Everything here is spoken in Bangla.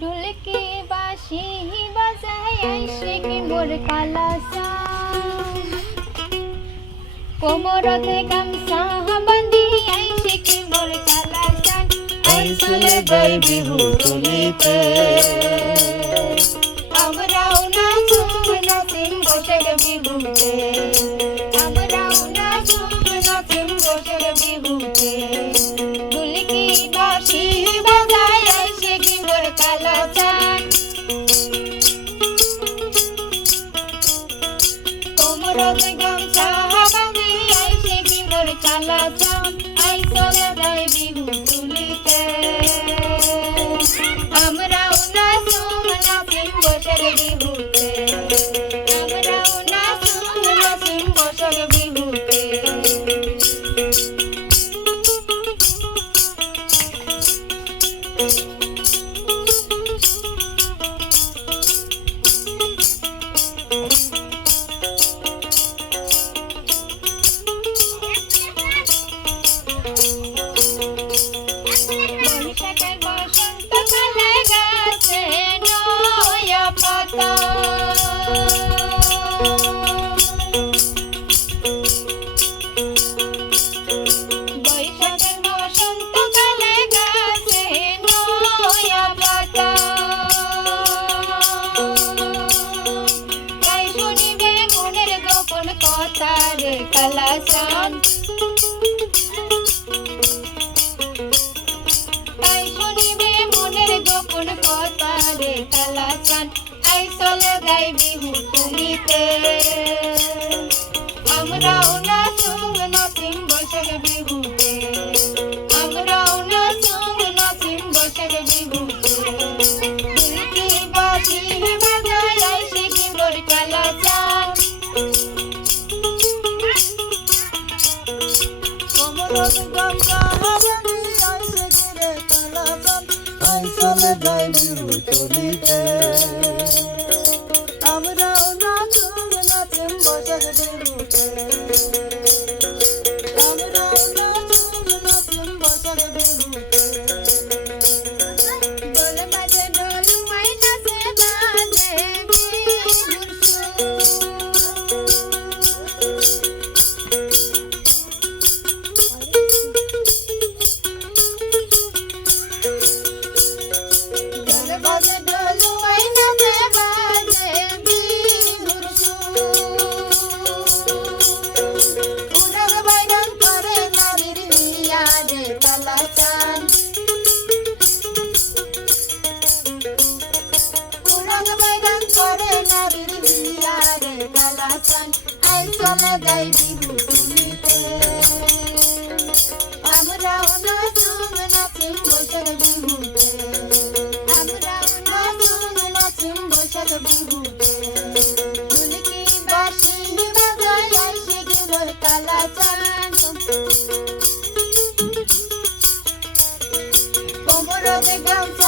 ঢোলকে বাঁশি বাজায় আইসে কি মোর কালাসান কোমরতে গামছা বাঁধি আইসে কি মোর কালাসান আইসলে যাই বিহু তুলিতে আমরাও নাচুম নাচিম বসে বিহুতে আমরাও নাচুম নাচিম বসে বিহুতে ঢোলকে বাঁশি বাজায় আইসে কি মোর কালাসান কোমরতে গামছা বাঁধি আইসে কি মোর কালাসান আইসলে যাই বিহু তুলিতে আমরাও নাচুম নাচিম বসে বিহুতে আমরাও নাচুম নাচিম বসে বিহুতে বৈশাখের বসন্তকালে গাছে নয়া পাতা বৈশাখের বসন্তকালে গাছে নয়া পাতা তাই শুনিবে মনের গোপন কথা রে কালাচাঁদ তাই শুনিবে মনের গোপন কথা রে কালাচাঁদ আই চলে যাই বিহু তুলিতে আমরাও নাচুম নাচিম বৈশাখ বিহুতে আমরাও নাচুম নাচিম বৈশাখ বিহুতে ঢোলকি বাঁশি বাজায় আইসে কি মোর কালাচাঁদ কোমরতে গামছা বাঁধি আইসে গিরে কালাচাঁদ আইসলে যাই বিহু তুলিতে আমরাও নাচুম নাচিম বসে বিহুতে আমরাও নাচুম নাচিম বসে বিহুতে ঢোল বাজে ঢোল মাই নাচে বাজে বিহুর ঢোল বাজে ঢোল মাই নাচে বাজে বিহুর উড়াল বাইরান করে নারীর হিয়া রে কালাচাঁদ উড়াল বাইরান করে নারীর হিয়া রে কালাচাঁদ আই চলে যাই বিহু তুলিতে আমরাও নাচুম নাচিম বৈশাখ বিহুতে আমরাও নাচুম নাচিম বৈশাখ বিহুতে ঢোলকি বাঁশি বাজায় আইসে কি মোর কালাচাঁদ কোমরতে গামছা